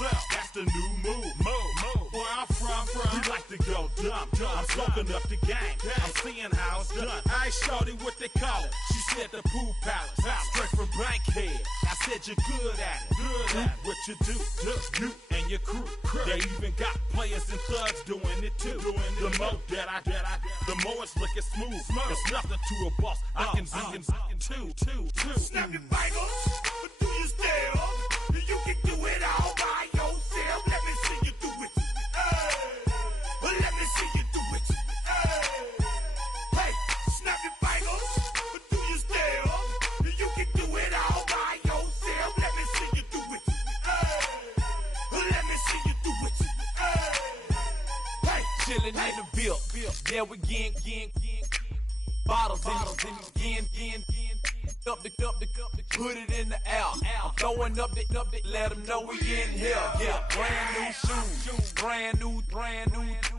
That's the new move. Where I'm from, we like to go dumb. I'm soaking up the game. I'm seeing how it's done. I ain't shorty what they call it. She said the pool palace. Straight from Bankhead. I said you're good at it. What you do, you and your crew. They even got players and thugs doing it too. The more that I the more it's looking smooth. It's nothing to a boss. I can see him two. Snap your fingers, but do you still? You can do it all by yourself. Let me see you do it. Let me see you do it. Hey, snap your fingers, but do you still? You can do it all by yourself. Let me see you do it. Let me see you do it. Hey, chillin' in the bill. There we again. Bottles in again. Up the put it in the air. I'm throwing up the, let them know we in here. Yeah, brand new shoes, brand new.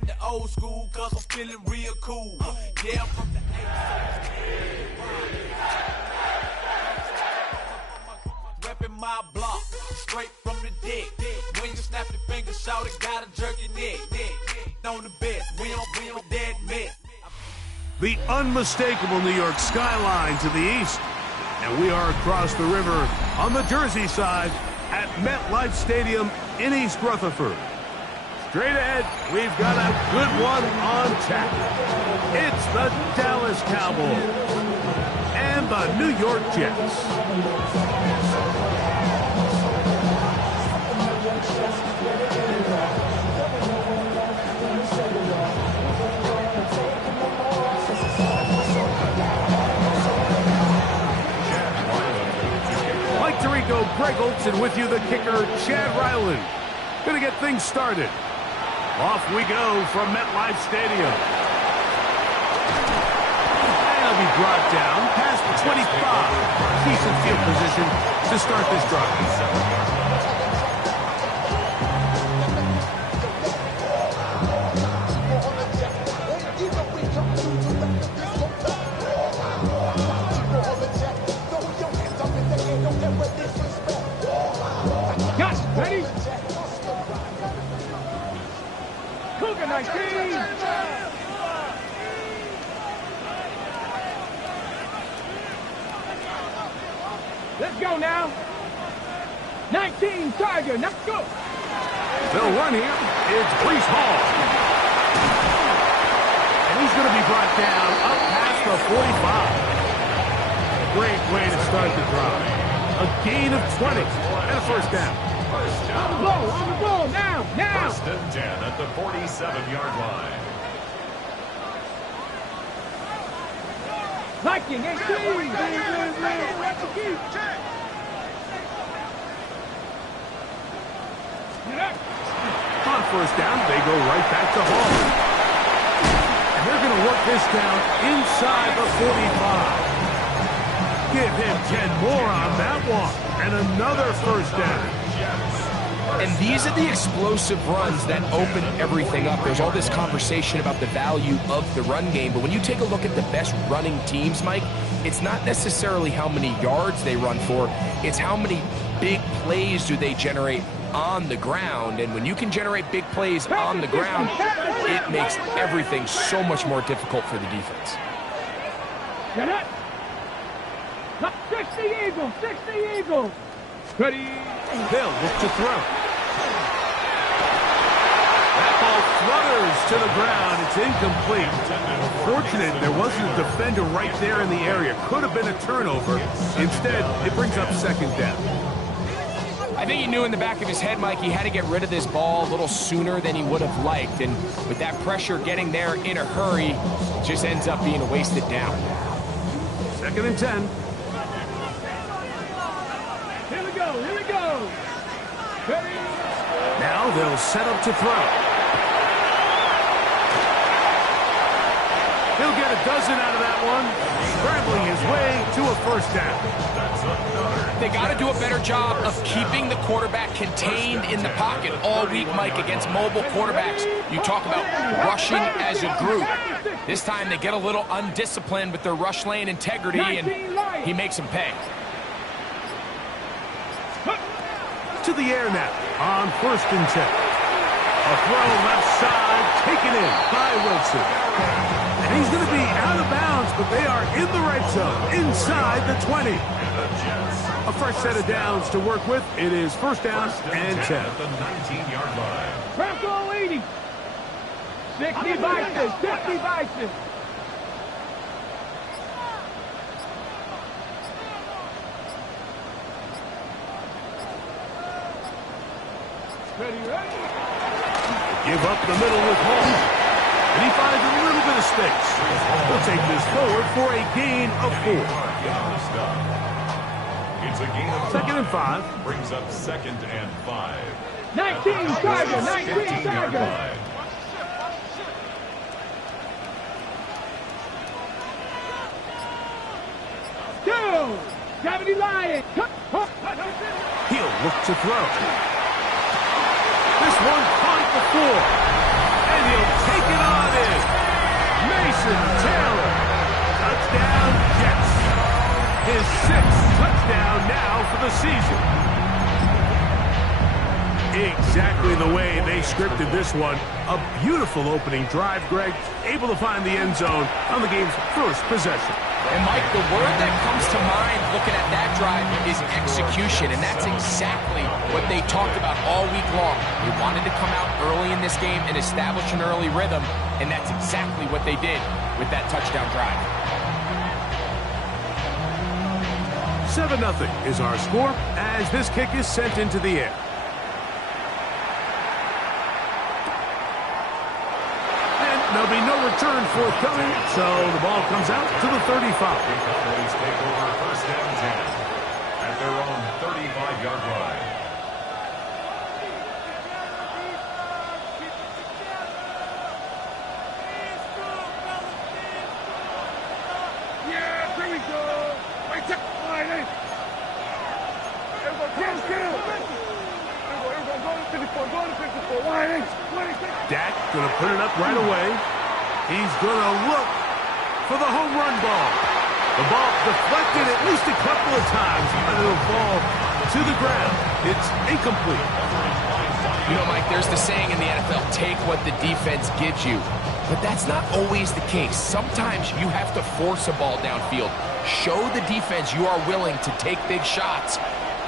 The old school, cause I'm feeling real cool. Yeah, from the reppin' my block, straight from the deck. When you snap your fingers, shout it, gotta jerk your neck. On the best, we don't dead mess. The unmistakable New York skyline to the east. And we are across the river on the Jersey side at MetLife Stadium in East Rutherford. Straight ahead, we've got a good one on tap. It's the Dallas Cowboys and the New York Jets. Greg Olson with you, the kicker, Chad Ryland. Gonna get things started. Off we go from MetLife Stadium. And he'll be brought down past the 25. Decent field position to start this drive. Ready? Cougar 19! Let's go now. 19, Tiger, let's go. They'll run here. It's Breece Hall. And he's going to be brought down up past the 45. Great way to start the drive. A gain of 20 and a first down. On the ball, now. First and 10 at the 47-yard line. Liking 18. On first down, they go right back to Hall. And they're going to work this down inside the 45. Give him 10 more on that one. And another first down. And these are the explosive runs that open everything up. There's all this conversation about the value of the run game, but when you take a look at the best running teams, Mike, it's not necessarily how many yards they run for, it's how many big plays do they generate on the ground. And when you can generate big plays on the ground, it makes everything so much more difficult for the defense. Get it? 60 Eagles. Ready? They'll look to throw. That ball flutters to the ground. It's incomplete. Fortunate there wasn't a defender right there in the area. Could have been a turnover. Instead, it brings up second down. I think he knew in the back of his head, Mike, he had to get rid of this ball a little sooner than he would have liked. And with that pressure getting there in a hurry, it just ends up being a wasted down. Second and 10. Here we go. Ready? Now they'll set up to throw. He'll get a dozen out of that one, scrambling his way to a first down. They got to do a better job of keeping the quarterback contained in the pocket all week, Mike, against mobile quarterbacks. You talk about rushing as a group. This time they get a little undisciplined with their rush lane integrity, and he makes them pay. To the air now. on 1st and 10. A throw left side, taken in by Wilson. And he's going to be out of bounds, but they are in the red zone, inside the 20. A fresh set of downs to work with. It is 1st down and 10. At the 19-yard line. Bronco 80. 60 Bison. 60 Bison. Ready. Give up the middle with Hall. And he finds a little bit of space. He'll take this forward for a gain of 4. It's a gain of 2nd and 5. Brings up 2nd and 5. 19 Tiger. 19 15-yard Tiger. line. Two. 70 Lion. He'll look to throw. This one caught the 4. And he'll take it on in. Mason Taylor. Touchdown, Jets. His 6th touchdown now for the season. Exactly the way they scripted this one. A beautiful opening drive, Greg. Able to find the end zone on the game's first possession. And Mike, the word that comes to mind looking at that drive is execution, and that's exactly what they talked about all week long. They wanted to come out early in this game and establish an early rhythm, and that's exactly what they did with that touchdown drive. 7-0 is our score as this kick is sent into the air. There'll be no return forthcoming, so the ball comes out to the 35. The Cowboys take over 1st and 10 at their own 35-yard line. Yeah, here we go. Right there. Line in. Go to 54. Go to 54. Line in. 26. Dak going to put it up right away. He's going to look for the home run ball. The ball deflected at least a couple of times, but it'll fall to the ground. It's incomplete. You know, Mike, there's the saying in the NFL, take what the defense gives you. But that's not always the case. Sometimes you have to force a ball downfield. Show the defense you are willing to take big shots.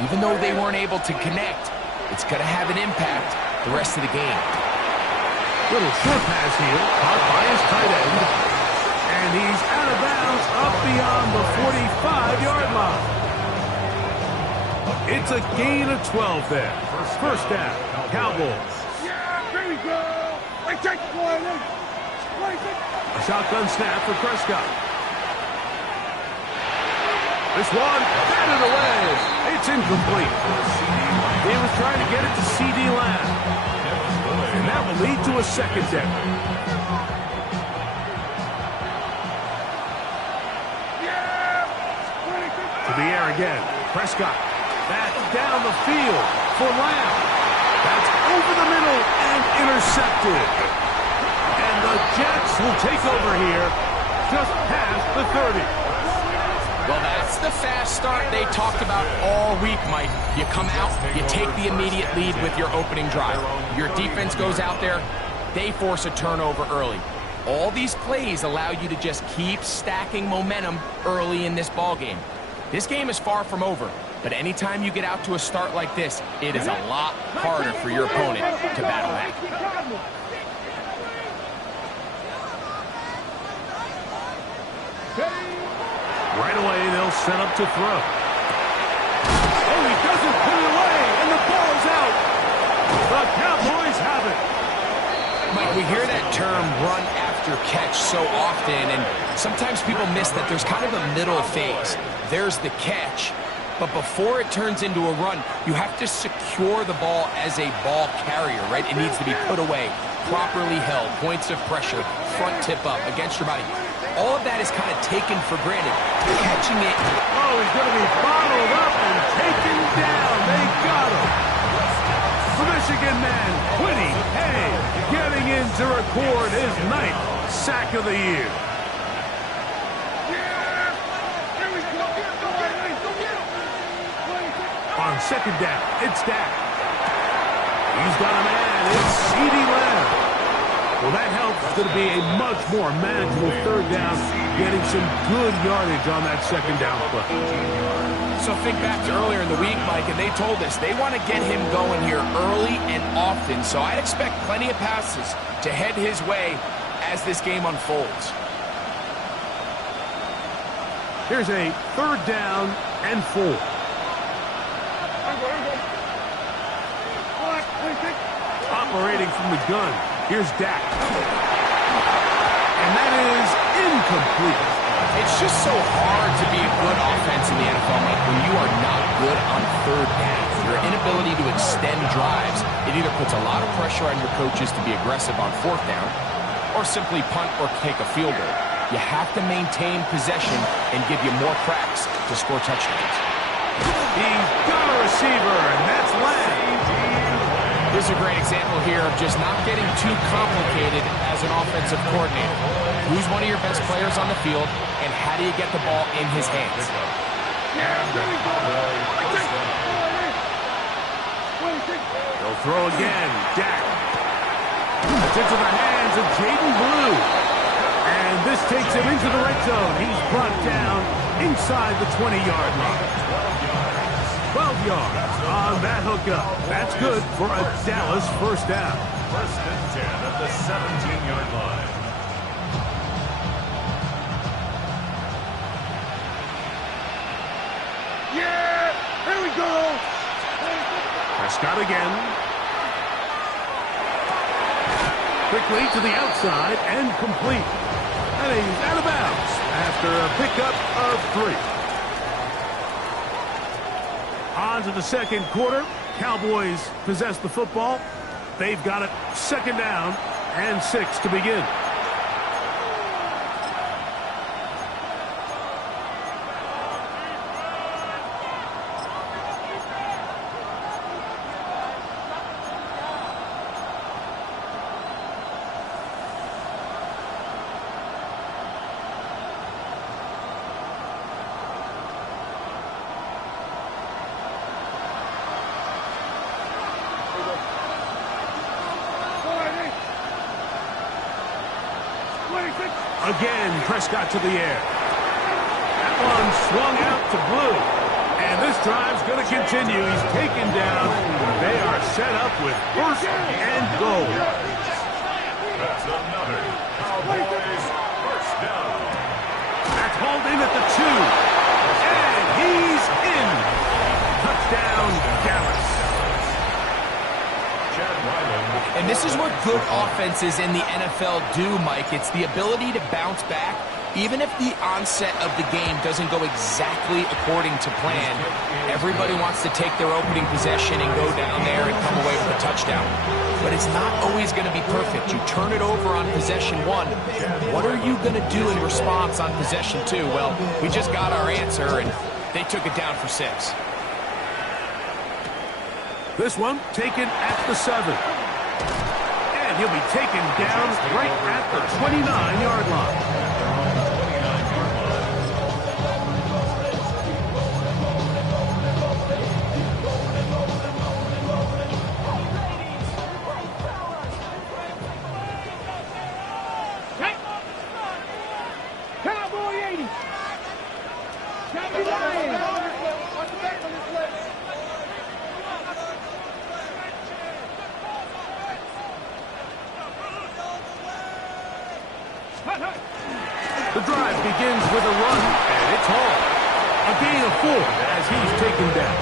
Even though they weren't able to connect, it's going to have an impact the rest of the game. Little short pass here, caught by his tight end. And he's out of bounds up beyond the 45-yard line. It's a gain of 12 there. 1st down, Cowboys. Yeah, here we go. Right there. Line in. A shotgun snap for Prescott. This one, batted away. It's incomplete. He was trying to get it to C.D. Lamb. And that will lead to a 2nd down. To the air again. Prescott. That's down the field for Lamb. That's over the middle and intercepted. And the Jets will take over here just past the 30. Well, that's the fast start they talked about all week, Mike. You come out, you take the immediate lead with your opening drive. Your defense goes out there, they force a turnover early. All these plays allow you to just keep stacking momentum early in this ball game. This game is far from over, but anytime you get out to a start like this, it is a lot harder for your opponent to battle back. Right away, they'll set up to throw. Oh, he doesn't put it away, and the ball's out. The Cowboys have it. Mike, we hear that term run after catch so often, and sometimes people miss that there's kind of a middle phase. There's the catch, but before it turns into a run, you have to secure the ball as a ball carrier, right? It needs to be put away, properly held, points of pressure, front tip up against your body. All of that is kind of taken for granted. Catching it. Oh, he's going to be bottled up and taken down. They got him. The Michigan man, Quiddy Hay, getting in to record his 9th sack of the year. On 2nd down, it's Dak. He's got a man. It's C.D. Lamb. Well, that help is going to be a much more manageable third down, getting some good yardage on that second down play. So think back to earlier in the week, Mike, and they told us they want to get him going here early and often. So I'd expect plenty of passes to head his way as this game unfolds. Here's a third down and 4. Operating from the gun, here's Dak. And that is incomplete. It's just so hard to be a good offense in the NFL, Mike, when you are not good on third down. Your inability to extend drives, it either puts a lot of pressure on your coaches to be aggressive on fourth down or simply punt or kick a field goal. You have to maintain possession and give you more cracks to score touchdowns. He's got a receiver, and that's Lamb. This is a great example here of just not getting too complicated as an offensive coordinator. Who's one of your best players on the field, and how do you get the ball in his hands? He'll throw again. Dak. It's into the hands of Jaden Blue. And this takes him into the red zone. He's brought down inside the 20-yard line. 12 yards on that hookup. That's good for a Dallas first down. First and 10 at the 17-yard line. Yeah! Here we go! Prescott again. Quickly to the outside and complete. And he's out of bounds after a pickup of 3. On to the second quarter. Cowboys possess the football. They've got it second down and 6 to begin. Again, Prescott to the air. That one swung out to Blue. And this drive's going to continue. He's taken down. They are set up with first and goal. That's another Cowboys first down. That's hauled in at the 2. And he's in. Touchdown, Dallas. And this is what good offenses in the NFL do, Mike. It's the ability to bounce back, even if the onset of the game doesn't go exactly according to plan. Everybody wants to take their opening possession and go down there and come away with a touchdown. But it's not always going to be perfect. You turn it over on possession 1. What are you going to do in response on possession 2? Well, we just got our answer, and they took it down for 6. This one taken at the 7. And he'll be taken down right at the 29-yard line. Cowboy 80! Cowboy Lions! Watch the back on this leg! The drive begins with a run, and it's hauled. A gain of 4 as he's taken down.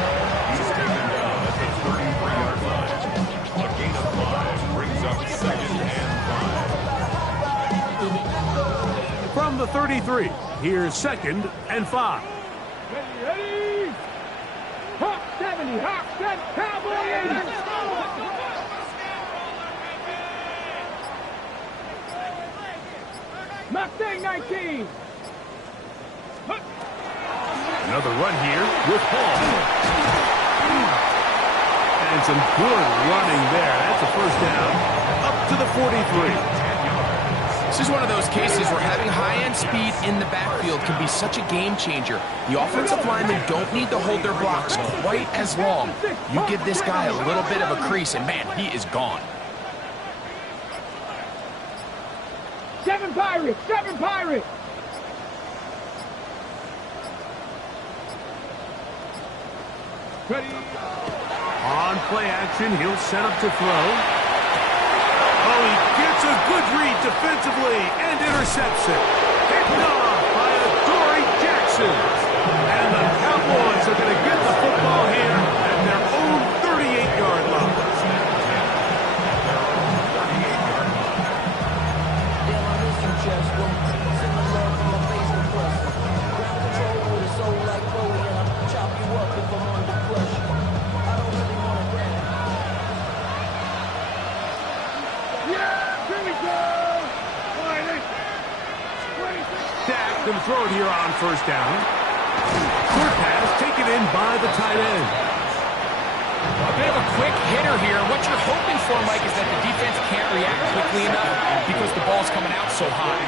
He's taken down at the 33-yard line. A gain of 5 brings up second and 5. From the 33, here's second and 5. Ready? Hawk 70, Hawk 70, Cowboy 80! Mustang 19! Another run here with Hall. And some good running there. That's a first down up to the 43. This is one of those cases where having high-end speed in the backfield can be such a game changer. The offensive linemen don't need to hold their blocks quite as long. You give this guy a little bit of a crease, and man, he is gone. 7 Pirates! 7 Pirates! Ready. On play action, he'll set up to throw. Oh, he gets a good read defensively and intercepts it. Picked off by Adoree Jackson. And the Cowboys are going to get the football here at their own 38-yard line. Damn, I miss you, Chester. Send the love from my face compressor. Ground control with a soul like Bowie, and I'll chop you up if I'm under pressure. I don't really want to grab. Yeah, here we go! Dak going to throw it here on first down. Short pass taken in by the tight end. A bit of a quick hitter here. What you're hoping for, Mike, is that the defense can't react quickly enough because the ball's coming out so high.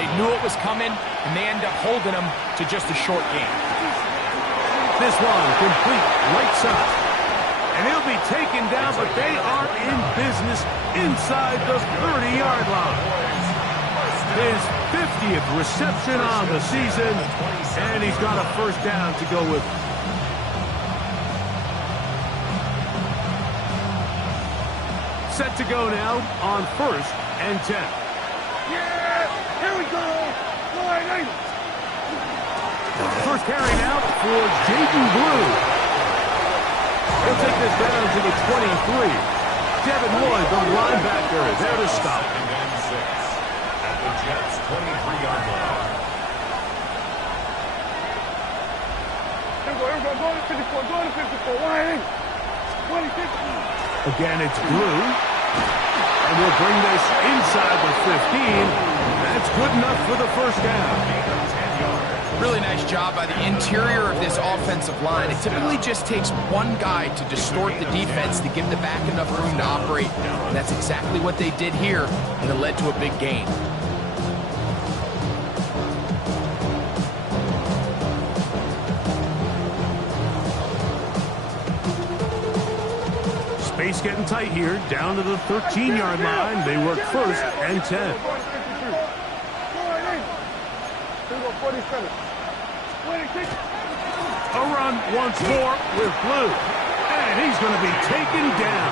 They knew it was coming, and they end up holding them to just a short game. This one complete right side. And he'll be taken down, but they are in business inside the 30-yard line. His 50th reception on the season, and he's got a first down to go with. Set to go now on 1st and 10. Yeah, here we go! First carry now for Jaden Blue. He'll take this down to the 23. Devin Lloyd, the linebacker, there to stop. At the Jets' 23-yard line. Go to 54, go to 54, wide 26. Again, it's Blue. And we'll bring this inside the 15. That's good enough for the first down. Really nice job by the interior of this offensive line. It typically just takes one guy to distort the defense to give the back enough room to operate. And that's exactly what they did here, and it led to a big gain. Space getting tight here, down to the 13-yard line. They work 1st and 10. A run once more with Blue. And he's going to be taken down.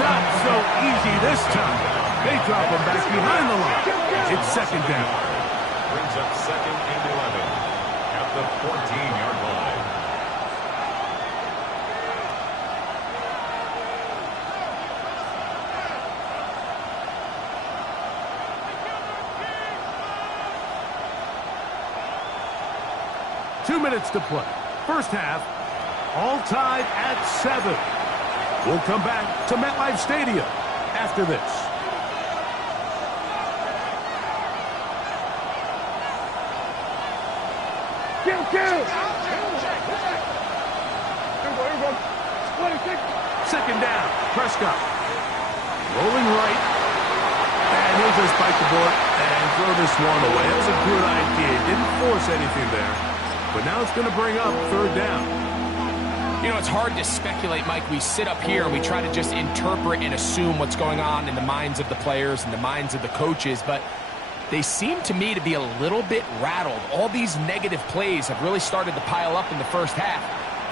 Not so easy this time. They drop him back behind the line. It's 2nd down. Brings up 2nd and 11 at the 14-yard line. Two minutes to play. First half, all tied at 7. We'll come back to MetLife Stadium after this. Kill! 2nd down, Prescott. Rolling right. And he'll just bite the bullet and throw this one away. That was a good idea. Didn't force anything there. But now it's going to bring up 3rd down. You know, it's hard to speculate, Mike. We sit up here and we try to just interpret and assume what's going on in the minds of the players and the minds of the coaches, but they seem to me to be a little bit rattled. All these negative plays have really started to pile up in the first half.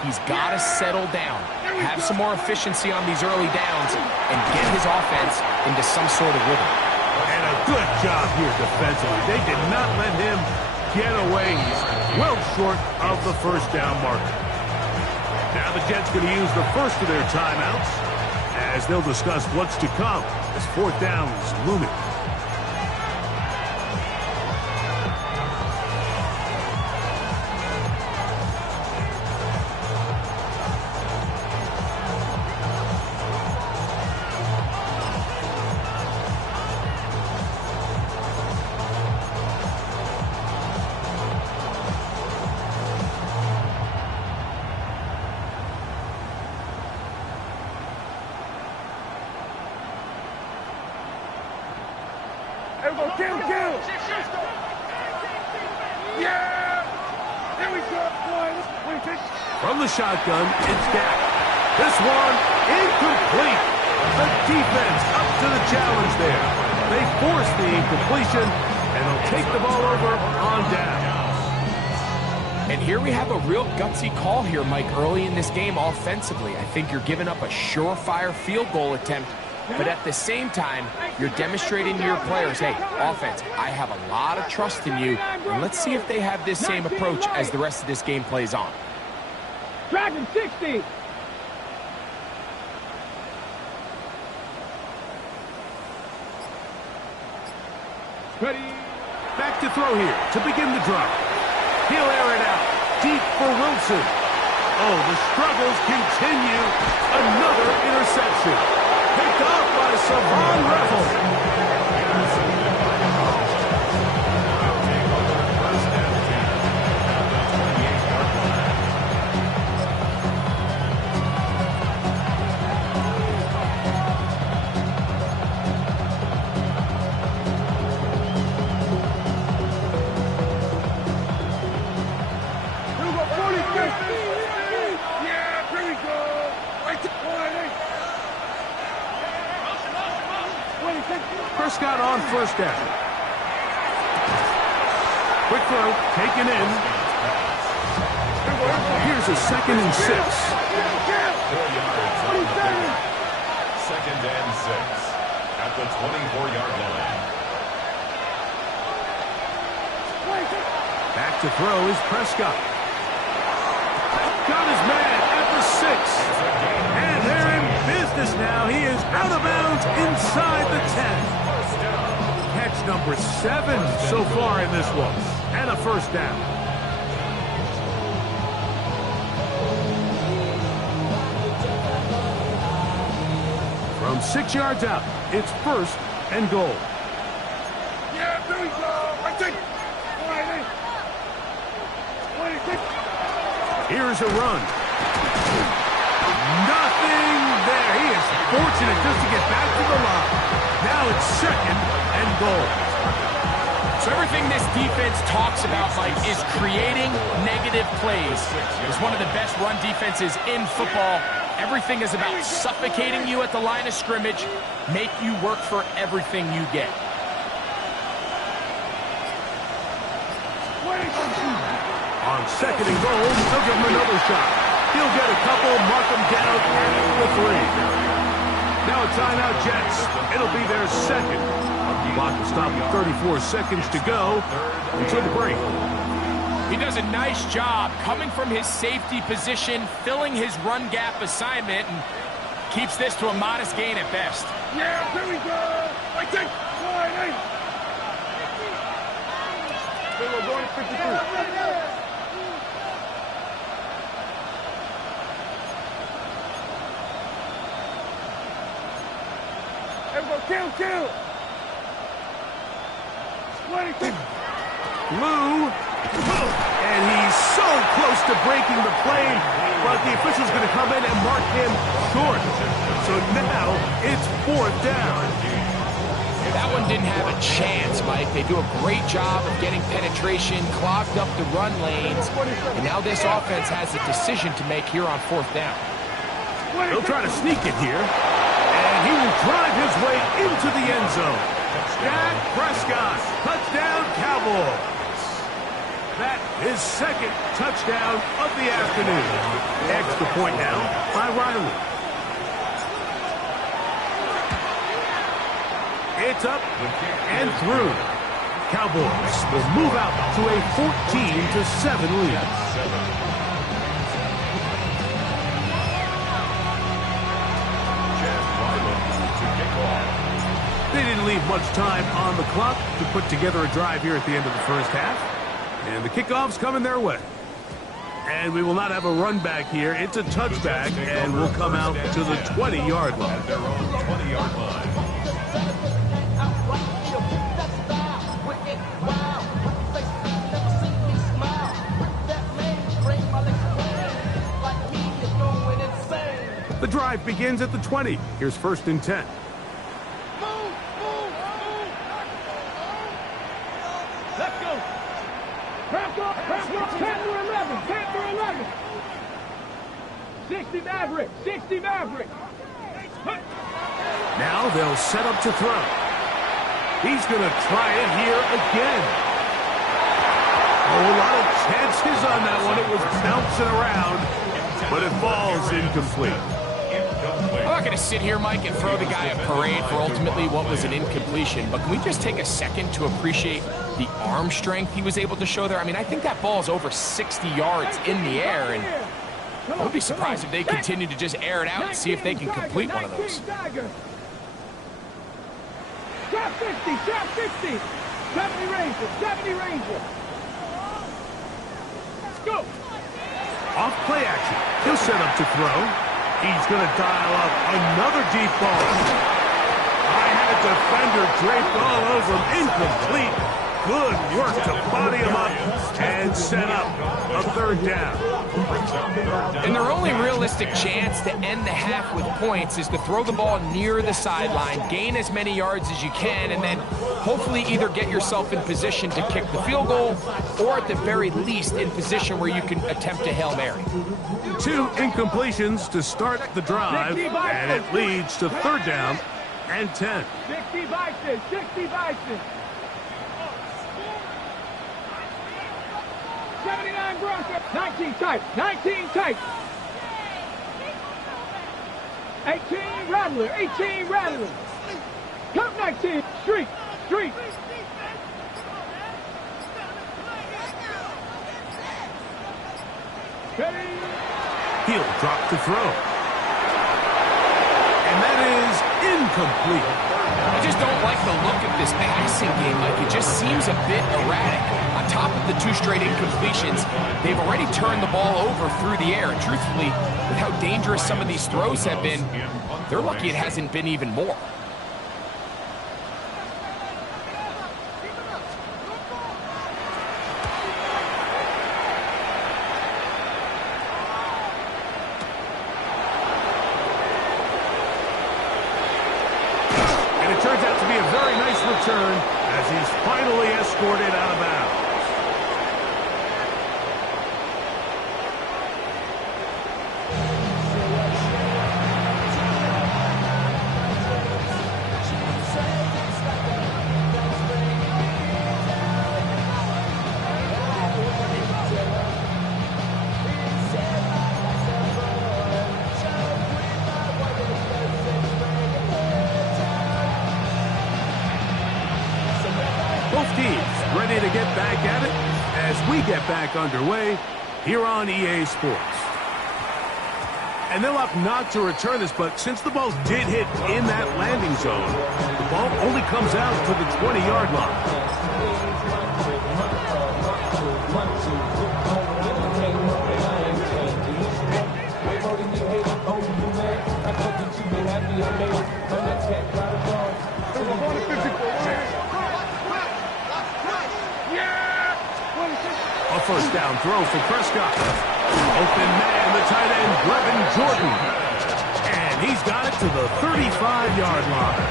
He's got to settle down, have some more efficiency on these early downs, and get his offense into some sort of rhythm. And a good job here defensively. They did not let him get away well short of the first down marker. Now the Jets going to use the first of their timeouts as they'll discuss what's to come as 4th down is looming. Kill. Yeah! Here we go. From the shotgun, it's Dak. This one, incomplete. The defense up to the challenge there. They force the incompletion, and they'll take the ball over on down. And here we have a real gutsy call here, Mike, early in this game offensively. I think you're giving up a surefire field goal attempt, but at the same time, you're demonstrating to your players, hey, offense, I have a lot of trust in you, and let's see if they have this same approach as the rest of this game plays on. Dragon 60. Ready. Back to throw here to begin the drive. He'll air it out deep for Wilson. Oh, the struggles continue. Another interception. Picked off by Savon Revel. Prescott on first down. Quick throw, taken in. Here's a 2nd and 6. 4 yards on the carry. 2nd and 6 at the 24-yard line. Back to throw is Prescott. Got his man at the 6. And they're in business now. He is out of bounds inside the 10. Catch number 7 so far in this one. And a first down. From 6 yards out, it's 1st and goal. Yeah, there we go. Here's a run. Nothing there. He is fortunate just to get back to the line. Now it's 2nd and goal. So everything this defense talks about, Mike, is creating negative plays. It's one of the best run defenses in football. Everything is about suffocating you at the line of scrimmage, make you work for everything you get. On 2nd and goal, they'll give him another shot. He'll get a couple, mark him down at the 3. Now a timeout, Jets. It'll be their 2nd. Clock will stop with 34 seconds to go until the break. He does a nice job coming from his safety position, filling his run gap assignment, and keeps this to a modest gain at best. Yeah, there we go. I think. We're going to 53. Kill! 22. Lou, and he's so close to breaking the play, but the official's going to come in and mark him short. So now it's 4th down. That one didn't have a chance, Mike. They do a great job of getting penetration, clogged up the run lanes, and now this offense has a decision to make here on 4th down. They'll try to sneak it here, and he will drive his way into the end zone. Dak Prescott, touchdown Cowboys. That is 2nd touchdown of the afternoon. Extra point now by Riley. It's up and through. Cowboys will move out to a 14-7 lead. They didn't leave much time on the clock to put together a drive here at the end of the first half. And the kickoff's coming their way. And we will not have a run back here. It's a touchback, and we'll come out to the 20-yard line. At their own 20-yard line. The drive begins at the 20. Here's 1st and 10. Back up, 10 for 11, 10 for 11. 60 Maverick, 60 Maverick. Now they'll set up to throw. He's going to try it here again. Oh, a lot of chances on that one. It was bouncing around, but it falls incomplete. I'm not going to sit here, Mike, and throw the guy a parade for ultimately what was an incompletion, but can we just take a second to appreciate the arm strength he was able to show there? I mean, I think that ball is over 60 yards in the air, and I would be surprised if they continue to just air it out and see if they can complete one of those. Shot 50, shot 50. 70 Ranger, 70 Ranger. Let's go. Off play action. He'll set up to throw. He's going to dial up another deep ball. I had a defender draped all over him. Incomplete. Good work to body him up and set up a third down. And their only realistic chance to end the half with points is to throw the ball near the sideline, gain as many yards as you can, and then hopefully either get yourself in position to kick the field goal or at the very least in position where you can attempt a Hail Mary. 2 incompletions to start the drive, and it leads to third down and 10. 60 Bison, 60 Bison. 79 Broncos, 19 tight, 19 tight. 18 Rattler, 18 Rattler. Count 19, street, street. Ready? He'll drop to throw. And that is incomplete. I just don't like the look of this passing game. Like, it just seems a bit erratic. On top of the 2 straight incompletions, they've already turned the ball over through the air. And truthfully, with how dangerous some of these throws have been, they're lucky it hasn't been even more. Turns out to be a very nice return as he's finally escorted out of bounds. Both teams ready to get back at it as we get back underway here on EA Sports. And they'll opt not to return this, but since the ball did hit in that landing zone, the ball only comes out to the 20-yard line. A first down throw for Prescott. Open man, the tight end, Brevin Jordan. And he's got it to the 35-yard line.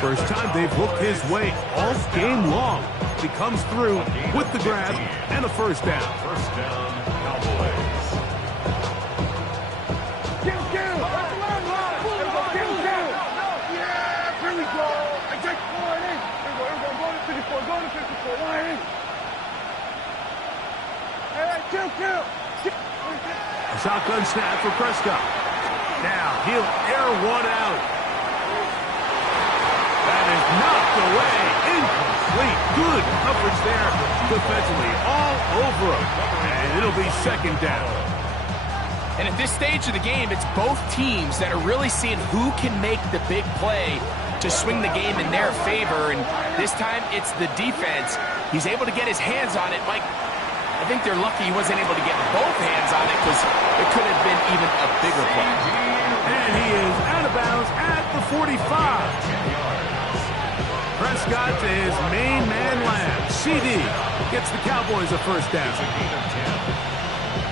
First time they've looked his way all game long. He comes through with the grab and a first down. First down, Cowboys. Kill. Yeah, here we go. I take 4 in. Here we go. Go to 54. Go to 54. Line in. Kill. A shotgun snap for Prescott. Now he'll air one out. That is knocked away. Incomplete. Good coverage there defensively. All over him. And it'll be second down. And at this stage of the game, it's both teams that are really seeing who can make the big play to swing the game in their favor. And this time, it's the defense. He's able to get his hands on it. Mike, I think they're lucky he wasn't able to get both hands on it because it could have been even a bigger play. And he is out of bounds at the 45. Prescott to his main man Lamb. CD gets the Cowboys a first down.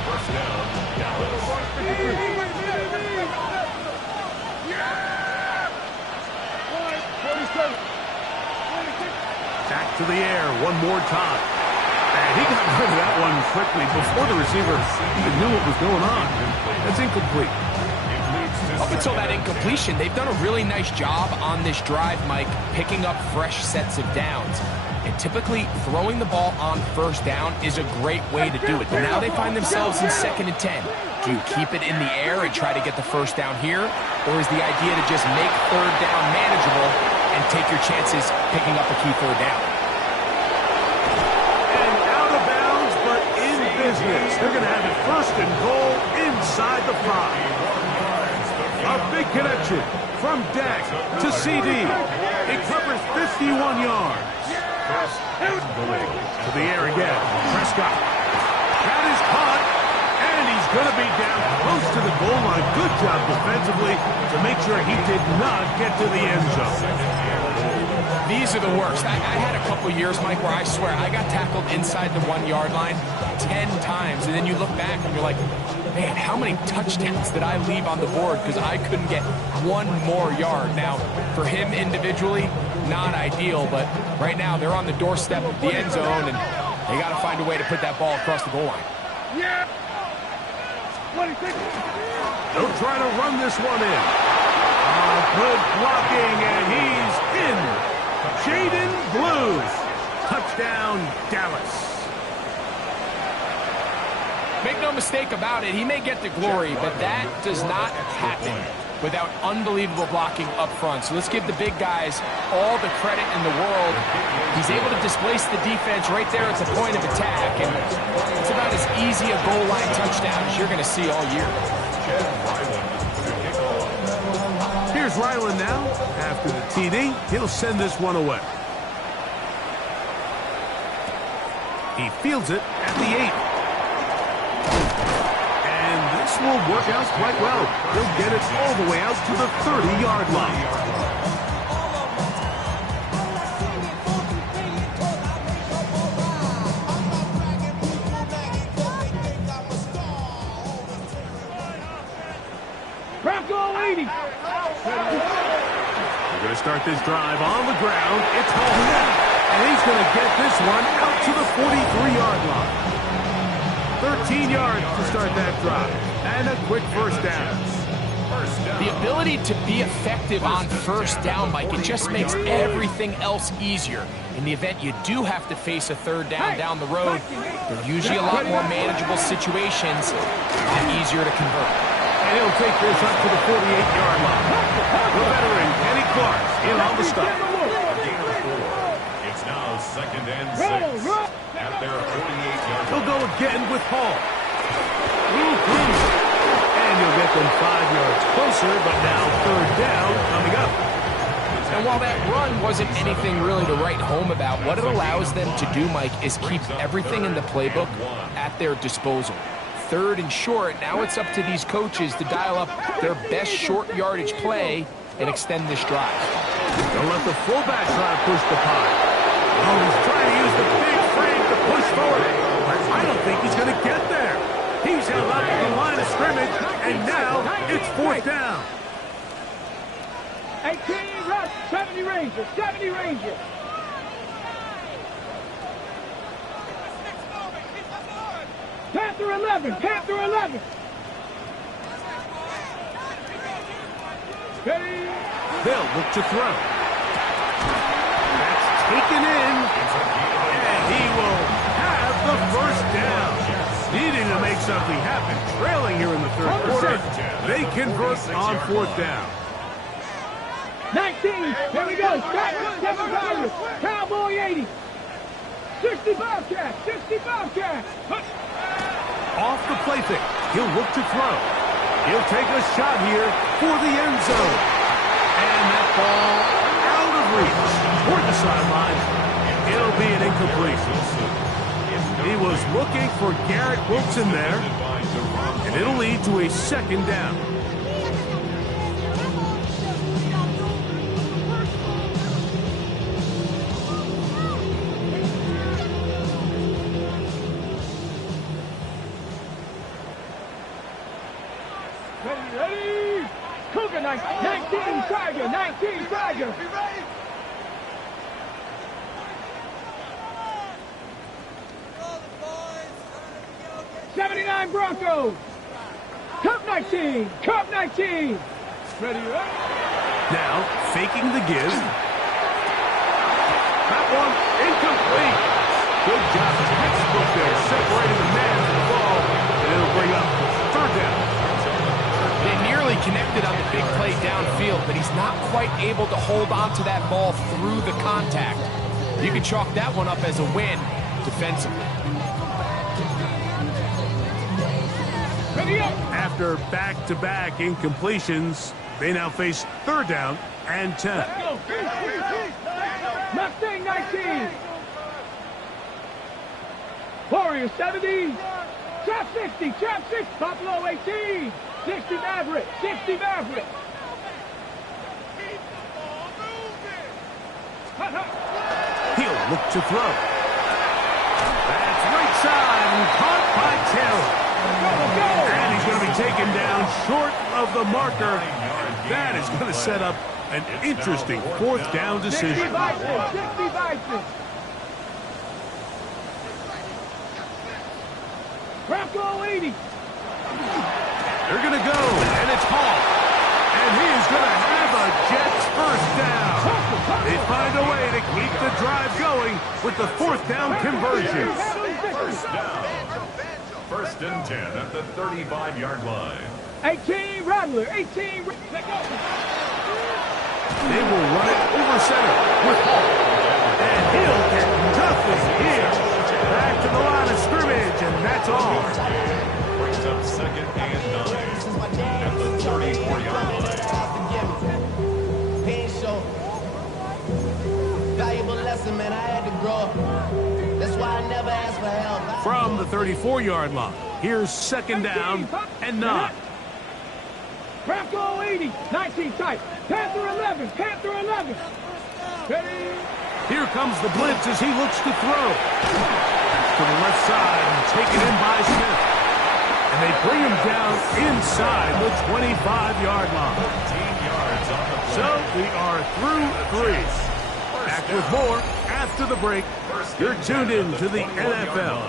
First down, Dallas. Back to the air one more time. And he got rid of that one quickly before the receiver even knew what was going on. That's incomplete. Up until that incompletion, they've done a really nice job on this drive, Mike, picking up fresh sets of downs. And typically, throwing the ball on first down is a great way to do it. But now they find themselves in 2nd and 10. Do you keep it in the air and try to get the first down here? Or is the idea to just make 3rd down manageable and take your chances picking up a key 3rd down? And out of bounds, but in business. They're going to have it 1st and goal inside the 5. A big connection from Dak to CD. It covers 51 yards. To the air again. Prescott. That is caught. And he's going to be down close to the goal line. Good job defensively to make sure he did not get to the end zone. These are the worst. I had a couple years, Mike, where I swear I got tackled inside the 1-yard line 10 times. And then you look back and you're like, man, how many touchdowns did I leave on the board because I couldn't get one more yard? Now, for him individually, not ideal, but right now they're on the doorstep of the end zone, and they got to find a way to put that ball across the goal line. Yeah. They'll try to run this one in. Good blocking, and he's in. Jaden Blue. Touchdown, Dallas. Make no mistake about it, he may get the glory, but that does not happen without unbelievable blocking up front. So let's give the big guys all the credit in the world. He's able to displace the defense right there at the point of attack, and it's about as easy a goal line touchdown as you're going to see all year. Here's Ryland now. After the TD, he'll send this one away. He fields it at the 8. This will work out quite well. He'll get it all the way out to the 30-yard line. Bronco 80. We're going to start this drive on the ground. It's home now. And he's going to get this one out to the 43-yard line. 13 yards to start that drive. And a quick first down. The ability to be effective on first down, Mike, it just makes everything else easier. In the event you do have to face a 3rd down the road, they're usually a lot more manageable situations and easier to convert. And he'll take this up to the 48-yard line. The veteran, Kenny Clark, in on the stop. It's now 2nd and 6 at their 48-yard line. He'll go again with Hall. And you'll get them 5 yards closer, but now 3rd down coming up. And while that run wasn't anything really to write home about, what it allows them to do, Mike, is keep everything in the playbook at their disposal. 3rd and short, now it's up to these coaches to dial up their best short yardage play and extend this drive. Don't let the fullback try to push the pile. Oh, he's trying to use the big frame to push forward. I don't think he's going to get there. He's held up at the line of scrimmage, and now it's 4th down. 18 rush, 70 Rangers, 70 Rangers. Panther 11, Panther 11. They'll look to throw. That's taken in, and he will have the first down. Needing to make something happen, trailing here in the 3rd quarter. They convert on 4th down. 19, here we go. 7 Tigers, Cowboy 80. 65 cash, 65 cash. Off the play fake, he'll look to throw. He'll take a shot here for the end zone. And that ball out of reach toward the sideline. It'll be an incomplete. He was looking for Garrett Wilson there, and it'll lead to a 2nd down. Ready? Cougar 19, Tiger, 19, Tiger. Be ready. 79 Broncos. Cup 19. Cup 19. Ready, up. Now, faking the give. That one incomplete. Good job. Textbook there, separating the man from the ball. And it'll bring up third down. They nearly connected on the big play downfield, but he's not quite able to hold on to that ball through the contact. You can chalk that one up as a win defensively. After back-to-back incompletions, they now face third down and 10. Let's go. Mustang 19. Warrior 70. Trap 60. Trap 6. Buffalo 18. 60 Maverick. 60 Maverick. He'll look to throw. That's right side and caught by Taylor. And he's going to be taken down short of the marker. That is going to set up an interesting fourth down decision. 60 Bison. Bronco 80. They're going to go, and it's Hall. And he is going to have a Jets first down. They find a way to keep the drive going with the fourth down conversion. First down. First and 10 at the 35-yard line. 18 Rattler. 18. Let go. They will run it over center with Hall. And he'll get tough here. Back to the line of scrimmage, and that's all. Brings up second and 9 at the 34-yard line. Valuable lesson, man. I had to grow up. That's why I never asked for help. From the 34-yard line, here's second down and 9. Bronco 80. 19 tight. Panther 11. Panther 11. Ready. Here comes the blitz as he looks to throw. To the left side and taken in by Smith. And they bring him down inside the 25-yard line. 13 yards on the play. So we are through 3. Back with more after the break. You're tuned in to the NFL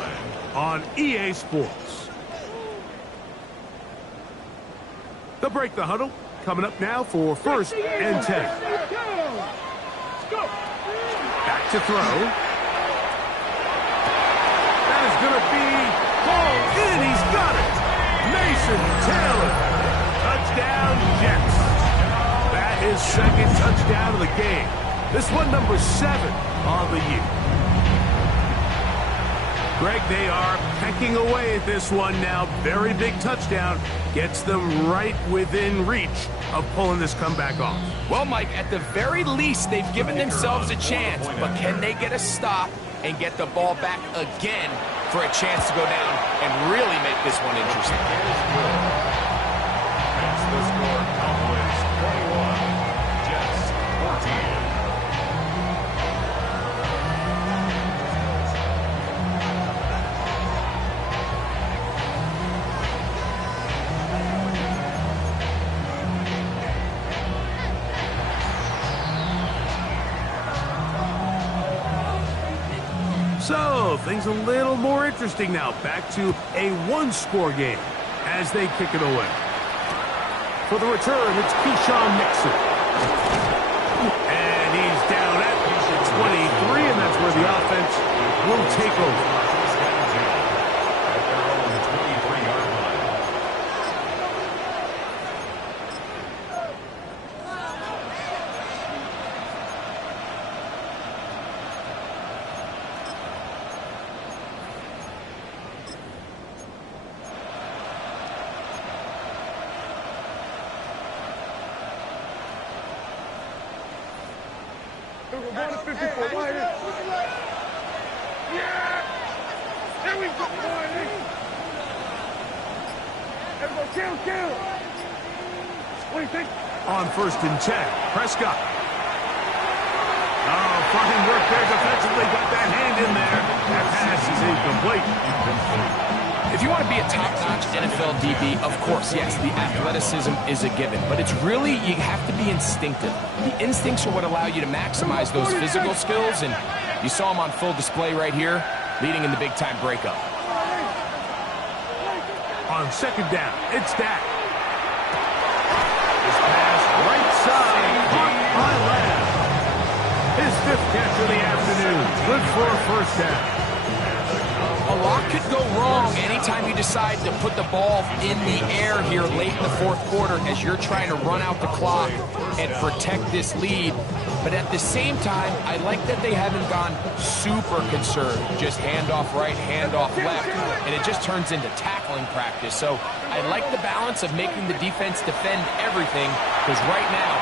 on EA Sports. The break, the huddle, coming up now for first and 10. Back to throw. That is going to be called in. He's got it. Mason Taylor. Touchdown, Jets. That is second touchdown of the game. This one number 7 on the year. Greg, they are pecking away at this one now. Very big touchdown. Gets them right within reach of pulling this comeback off. Well, Mike, at the very least, they've given themselves a chance, but can they get a stop and get the ball back again for a chance to go down and really make this one interesting? That's the score. Cowboys 21, Jets 14. So, things a little more interesting now. Back to a one-score game as they kick it away. For the return, it's Keyshawn Nixon. And he's down at 23, and that's where the offense will take over. At their own 23-yard line. We're going to 54 wide. Yeah! There we go, boy. Everybody, kill. What do you think? On first and 10, Prescott. Oh, fine work there defensively. Got that hand in there. That pass is incomplete. If you want to be a top-notch NFL DB, of course, yes, the athleticism is a given. But it's really, you have to be instinctive. The instincts are what allow you to maximize those physical skills, and you saw him on full display right here, leading in the big-time breakup. On second down, it's Dak. His pass right side, caught by Lamb. His 5th catch of the afternoon. Good for a first down. A lot could go wrong anytime you decide to put the ball in the air here late in the 4th quarter as you're trying to run out the clock and protect this lead. But at the same time, I like that they haven't gone super conserved. Just handoff right, handoff left, and it just turns into tackling practice. So I like the balance of making the defense defend everything, because right now,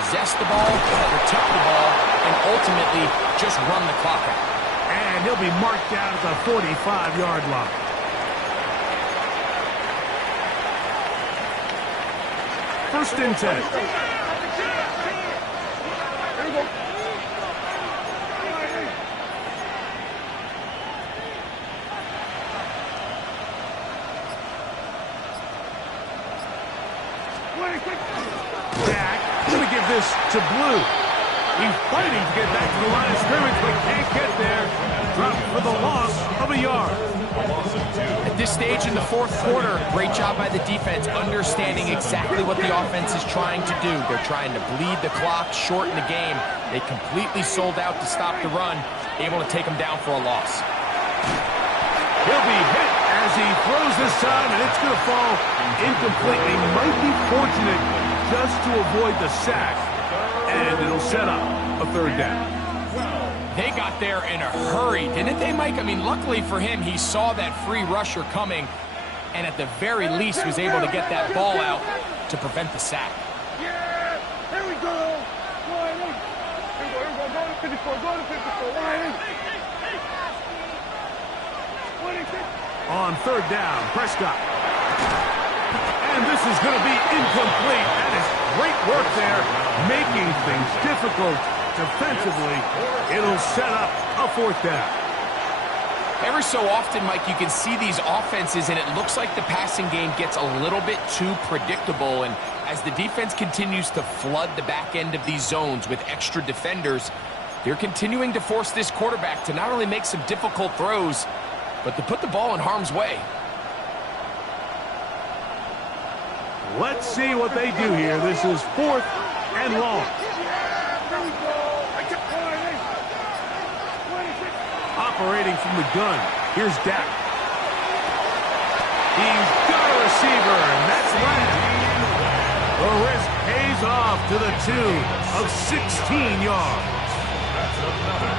possess the ball, protect the ball, and ultimately just run the clock out. And he'll be marked down at the 45-yard line. First and 10. Dak going to give this to Blue. He's fighting to get back to the line of scrimmage, but can't get there. Dropped for the loss of a yard. At this stage in the 4th quarter, great job by the defense, understanding exactly what the offense is trying to do. They're trying to bleed the clock, shorten the game. They completely sold out to stop the run, able to take them down for a loss. He'll be hit as he throws this time, and it's going to fall incomplete. He might be fortunate just to avoid the sack. And it'll set up a 3rd down. They got there in a hurry, didn't they, Mike? I mean, luckily for him, he saw that free rusher coming, and at the very least was able to get that ball out to prevent the sack. Yeah, here we go. Line in. Here we go. Go to 54. Go to 54. Line in. 26. On 3rd down, Prescott. And this is going to be incomplete. That is great work there, making things difficult defensively. It'll set up a 4th down. Every so often, Mike, you can see these offenses, and it looks like the passing game gets a little bit too predictable. And as the defense continues to flood the back end of these zones with extra defenders, they're continuing to force this quarterback to not only make some difficult throws, but to put the ball in harm's way. Let's see what they do here. This is 4th and long. Operating from the gun. Here's Dak. He's got a receiver, and that's Lamb. The risk pays off to the tune of 16 yards.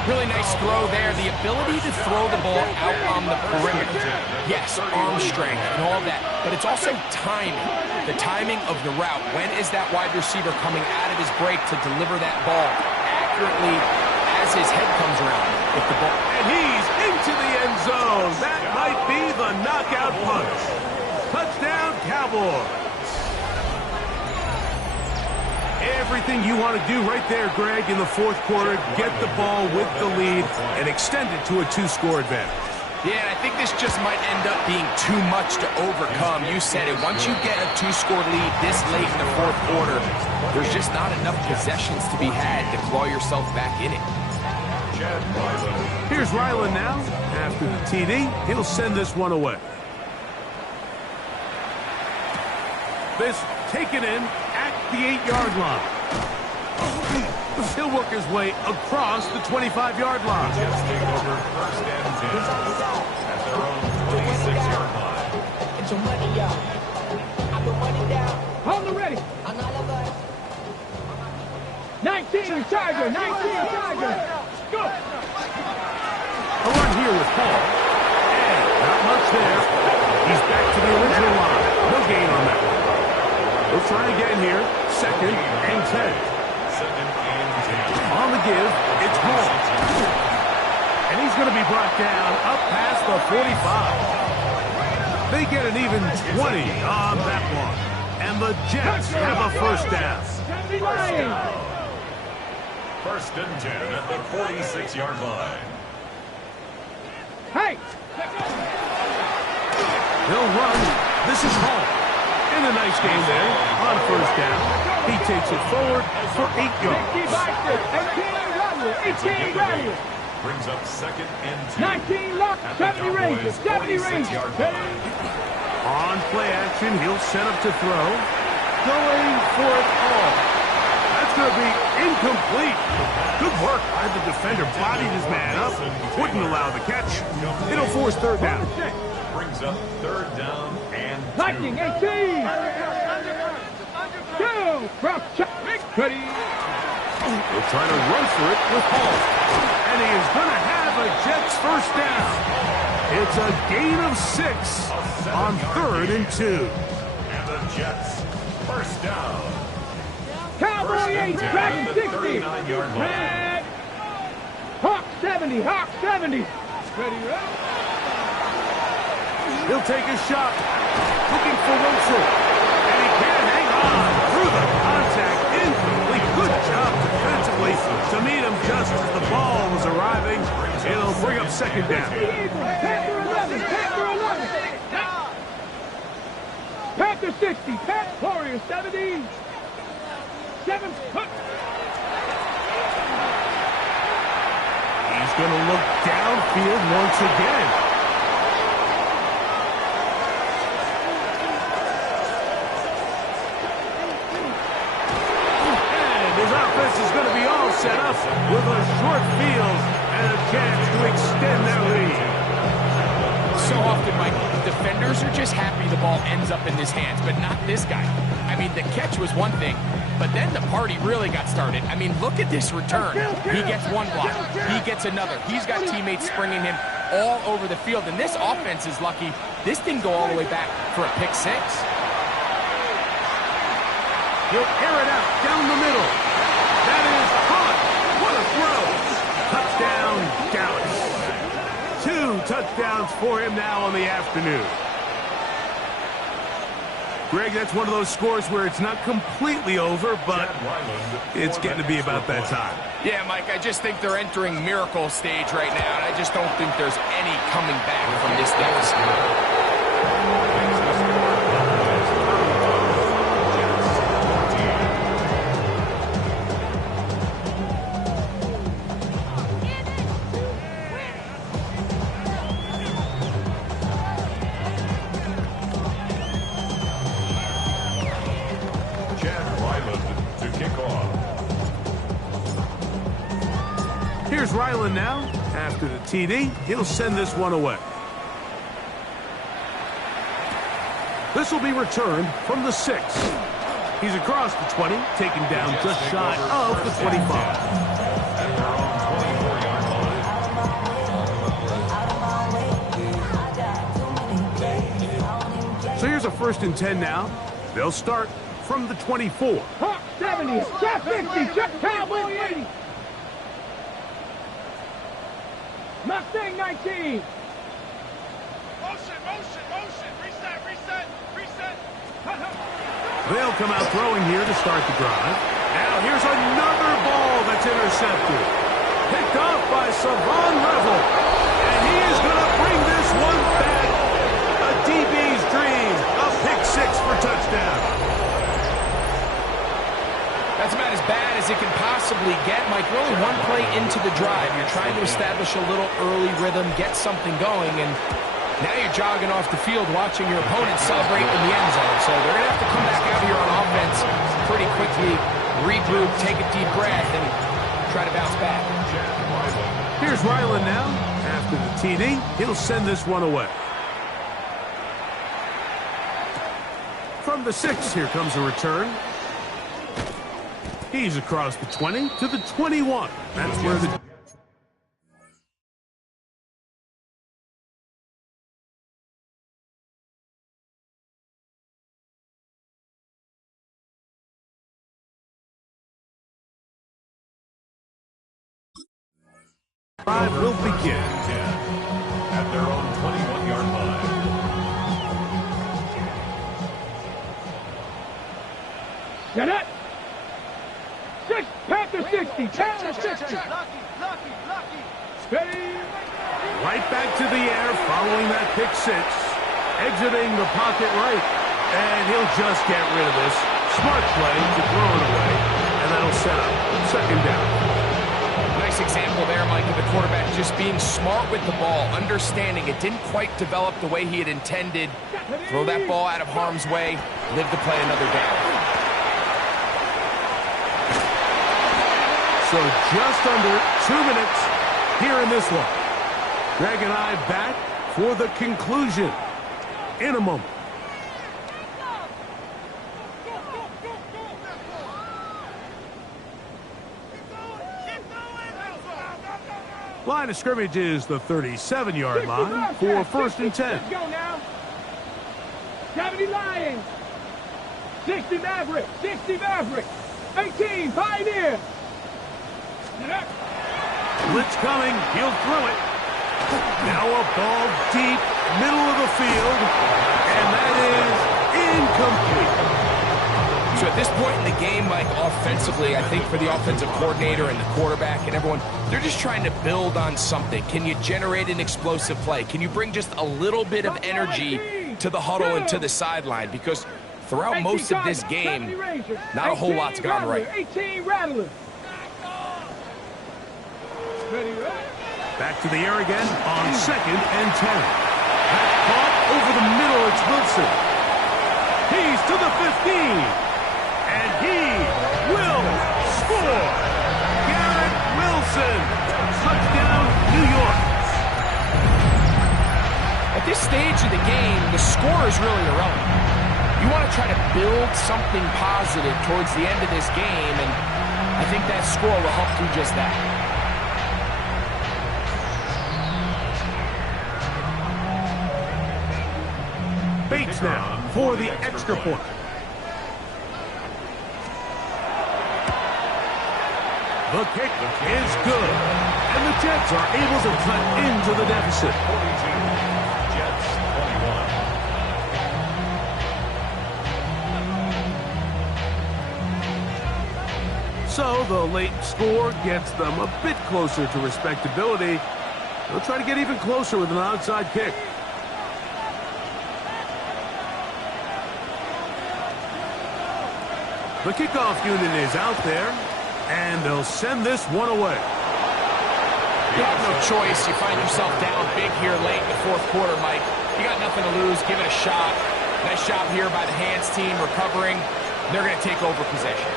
Really nice throw there. The ability to throw the ball out on the perimeter. Yes, arm strength and all that, but it's also timing. The timing of the route. When is that wide receiver coming out of his break to deliver that ball accurately as his head comes around? If the ball... And he's into the end zone. That might be the knockout punch. Touchdown, Cowboys. Everything you want to do right there, Greg, in the 4th quarter. Get the ball with the lead and extend it to a 2-score advantage. Yeah, and I think this just might end up being too much to overcome. You said it. Once you get a 2-score lead this late in the 4th quarter, there's just not enough possessions to be had to claw yourself back in it. Here's Ryland now. After the TD, he'll send this one away. This taken in at the 8-yard line. He'll work his way across the 25-yard line. Jets take over 1st and 10 at their own 26-yard line. Get your money out. I put money down. Hold the ready. 19 Tiger. 19 Tiger. Go. A run here with Paul. And not much there. He's back to the original line. No gain on that one. We'll try again here. 2nd and 10. 2nd and 10. On the give, it's Hall. And he's going to be brought down up past the 45. They get an even 20 on that one. And the Jets have a 1st down. 1st and 10 at the 46-yard line. Hey! He'll run. This is Hall. And a nice game there on 1st down. He takes it forward for 8 yards. 18 Rangers. Brings up 2nd and 2. 19 lock. 70 Rangers. 70 Rangers. Yard line. On play action, he'll set up to throw. Going for it all. That's going to be incomplete. Good work by the defender. Bodied his man up. Wouldn't allow the catch. It'll force third down. Brings up third down and 2. Lightning 18. Go. Drop check. Ready. He'll try to run for it with Hall. And he is going to have a Jets first down. It's a gain of 6 on 3rd and 2. And the Jets first down. Cowboy 8, Dragon 60. 39-yard line. Red. Hawk 70, Hawk 70. Ready, ready. He'll take a shot. Looking for Wilson. And he can't hang on through the contact. Incomplete. Good job defensively to meet him just as the ball was arriving. It'll bring up second down. Panther 11, Panther 11. Panther 60, Warrior 70. 7. He's going to look downfield once again. And his offense is going to be all set up with a short field and a chance to extend their lead. So often, Mike, defenders are just happy the ball ends up in his hands, but not this guy. I mean, the catch was one thing, but then the party really got started. I mean, look at this return. He gets one block. He gets another. He's got teammates springing him all over the field, and this offense is lucky. This didn't go all the way back for a pick 6. He'll air it out down the middle. That is caught. What a throw. Touchdown, Dallas. 2 touchdowns for him now on the afternoon. Greg, that's one of those scores where it's not completely over, but it's getting to be about that time. Yeah, Mike, I just think they're entering miracle stage right now, and I just don't think there's any coming back from this deficit. Here's Ryland now. After the TD, he'll send this one away. This will be returned from the 6. He's across the 20, taken down just shy of the 25. So here's a 1st and 10 now. They'll start from the 24. Hawk 70, Jet 50, Jet Cowboy 80. Mustang 19. Motion, reset. They'll come out throwing here to start the drive. Now here's another ball that's intercepted. Picked off by Savon Revel. And he is going to bring this one back. A DB's dream. A pick 6 for touchdown. That's about as bad as it can possibly get, Mike. Really one play into the drive. You're trying to establish a little early rhythm, get something going, and now you're jogging off the field watching your opponent celebrate in the end zone. So they're going to have to come back out here on offense pretty quickly, regroup, take a deep breath, and try to bounce back. Here's Ryland now. After the TD, he'll send this one away. From the 6, here comes a return. He's across the 20 to the 21. That's where the... Drive will begin. At their own 21-yard line. Set it. 6, Panther 60, Panther 60. Ready. Right back to the air following that pick 6. Exiting the pocket right. And he'll just get rid of this. Smart play to throw it away. And that'll set up second down. Nice example there, Mike, of the quarterback just being smart with the ball, understanding it didn't quite develop the way he had intended. Throw that ball out of harm's way, live to play another down. So just under 2 minutes here in this one. Greg and I back for the conclusion in a moment. Line of scrimmage is the 37-yard line for 1st and 10. Let's go now. 70 Lions. 60 Maverick. 60 Maverick. 18 Pioneer. Blitz coming. He'll throw it. Now a ball deep, middle of the field. And that is incomplete. So at this point in the game, Mike, offensively, I think for the offensive coordinator and the quarterback and everyone, they're just trying to build on something. Can you generate an explosive play? Can you bring just a little bit of energy to the huddle and to the sideline? Because throughout most of this game, not a whole lot's gone right. 18 Rattler. Back to the air again on 2nd and 10. Back caught over the middle. It's Wilson. He's to the 15. And he will score. Garrett Wilson. Touchdown, New York. At this stage of the game, the score is really irrelevant. You want to try to build something positive towards the end of this game, and I think that score will help do just that. Bates now for the extra point. The kick is good. And the Jets are able to cut into the deficit. 42, Jets 21. So the late score gets them a bit closer to respectability. They'll try to get even closer with an onside kick. The kickoff unit is out there. And they'll send this one away. You have no choice. You find yourself down big here late in the 4th quarter, Mike. You got nothing to lose. Give it a shot. Nice job here by the hands team recovering. They're going to take over possession.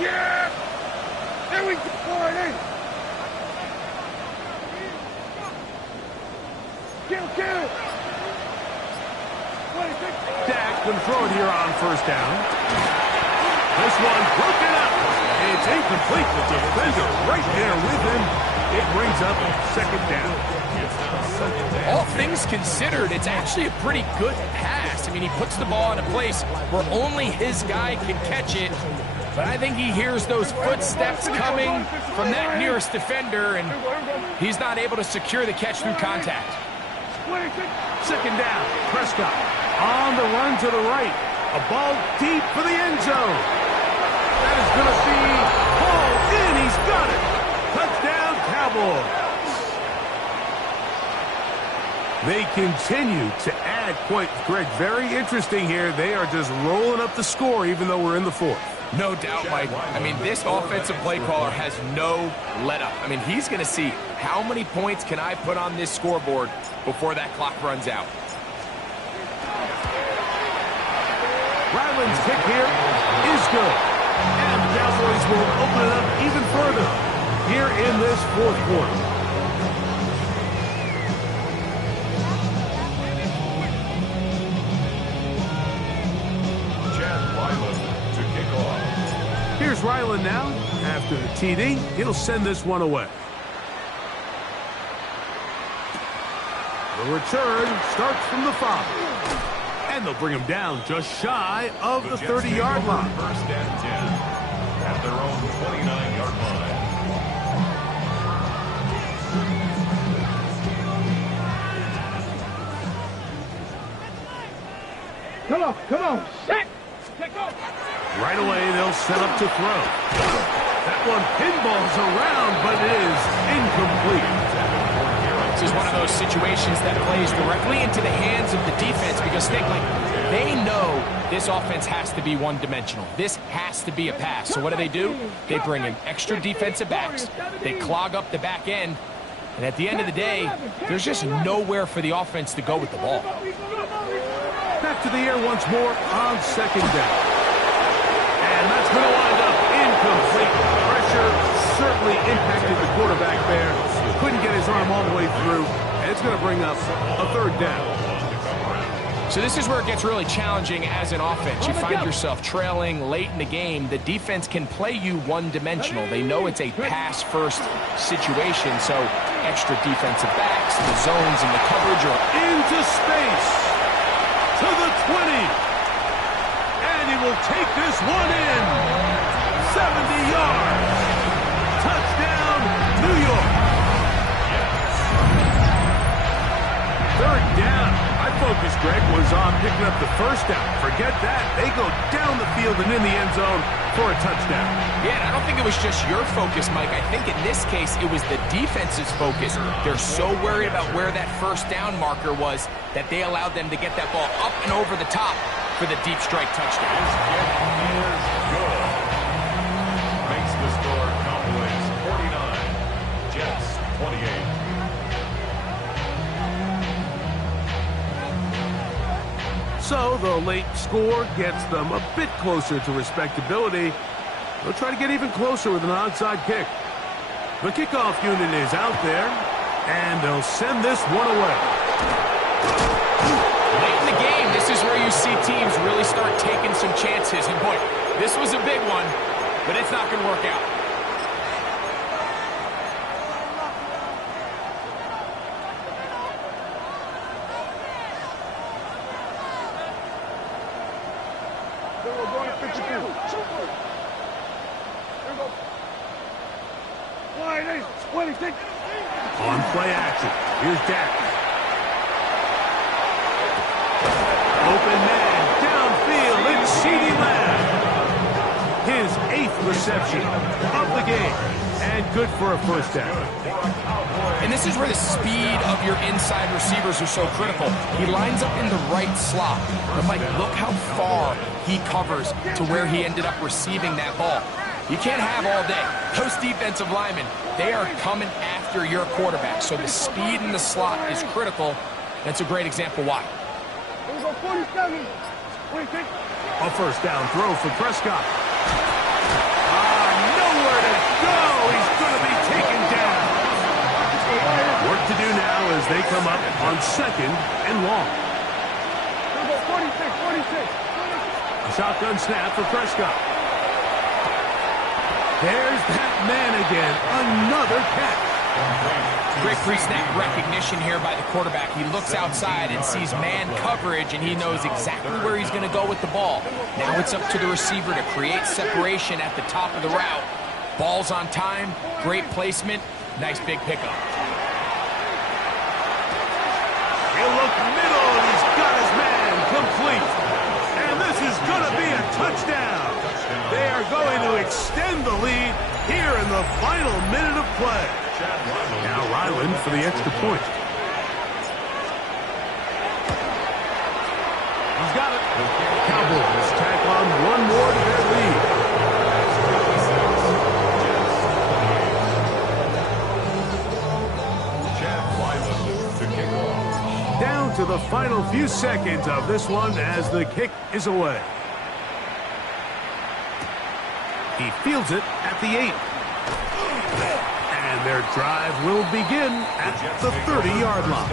Yeah! There we go! Kill! Dak can throw it here on 1st down. This one broken up. It's incomplete. The defender right there with him. It brings up 2nd down. All things considered, it's actually a pretty good pass. I mean, he puts the ball in a place where only his guy can catch it. But I think he hears those footsteps coming from that nearest defender, and he's not able to secure the catch through contact. 2nd down. Prescott on the run to the right. A ball deep for the end zone. That is going to be hauled in. He's got it. Touchdown, Cowboys. They continue to add points. Greg, very interesting here. They are just rolling up the score even though we're in the 4th. No doubt, Mike. I mean, this offensive play caller has no let-up. I mean, he's going to see how many points can I put on this scoreboard before that clock runs out. Ryland's kick here is good. And the Cowboys will open it up even further here in this 4th quarter. Here's Ryland now. After the TD, he'll send this one away. The return starts from the 5. And they'll bring him down just shy of the 30-yard line. 1st and 10 at their own 29-yard line. Come on. Set. Take off. Right away, they'll set up to throw. That one pinballs around, but it is incomplete. This is one of those situations that plays directly into the hands of the defense because they know this offense has to be one-dimensional. This has to be a pass. So what do? They bring in extra defensive backs. They clog up the back end. And at the end of the day, there's just nowhere for the offense to go with the ball. Back to the air once more on second down. And that's going to wind up incomplete. Pressure certainly impacted the quarterback there. Couldn't get his arm all the way through. And it's going to bring up a third down. So this is where it gets really challenging as an offense. You find yourself trailing late in the game. The defense can play you one-dimensional. They know it's a pass-first situation, so extra defensive backs, the zones and the coverage are into space to the 20. And he will take this one in. 70 yards. Touchdown, New York. Third down. My focus, Greg, was on picking up the first down. Forget that. They go down the field and in the end zone for a touchdown. Yeah, and I don't think it was just your focus, Mike. I think in this case, it was the defense's focus. They're so worried about where that first down marker was that they allowed them to get that ball up and over the top for the deep strike touchdown. Is good. Makes the score Cowboys 49, Jets 28. So the late score gets them a bit closer to respectability. They'll try to get even closer with an onside kick. The kickoff unit is out there, and they'll send this one away. Late in the game, this is where you see teams really start taking some chances. And boy, this was a big one, but it's not going to work out. On play action, here's Dak. Open man, downfield, it's CeeDee Lamb. His 8th reception of the game, and good for a first down. And this is where the speed of your inside receivers are so critical. He lines up in the right slot. But Mike, look how far he covers to where he ended up receiving that ball. You can't have all day. Those defensive linemen, they are coming after your quarterback. So the speed in the slot is critical. That's a great example why. A first down throw for Prescott. Nowhere to go. He's going to be taken down. Work to do now as they come up on second and long. A shotgun snap for Prescott. There's that man again. Another catch. Great pre-snap recognition here by the quarterback. He looks outside and sees man coverage, and he knows exactly where he's going to go with the ball. Now it's up to the receiver to create separation at the top of the route. Ball's on time, great placement, nice big pickup. He'll look middle, and he's got his man complete. And this is going to be a touchdown. They are going to extend the lead here in the final minute of play. Now Ryland for the extra point. He's got it. Cowboys tack on one more to their lead. Down to the final few seconds of this one as the kick is away. He fields it at the 8. And their drive will begin at the 30-yard line.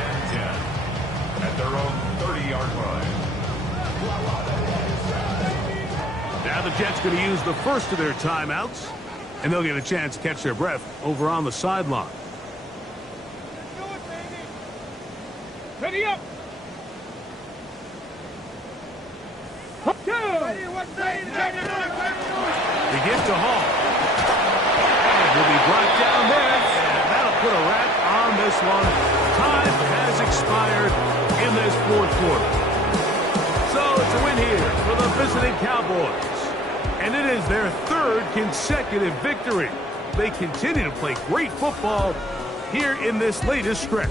At their own 30-yard line. Now the Jets going to use the first of their timeouts, and they'll get a chance to catch their breath over on the sideline. Ready up. They give to Hall. And will be brought down there. And that'll put a wrap on this one. Time has expired in this fourth quarter. So it's a win here for the visiting Cowboys. And it is their third consecutive victory. They continue to play great football here in this latest stretch.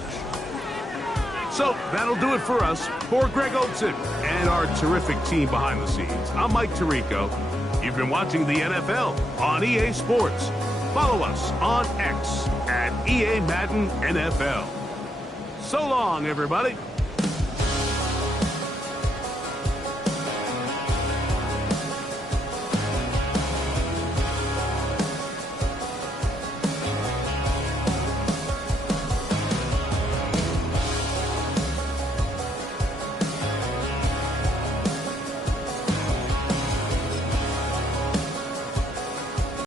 So that'll do it for us. For Greg Olson and our terrific team behind the scenes, I'm Mike Tirico. You've been watching the NFL on EA Sports. Follow us on X at EA Madden NFL. So long, everybody.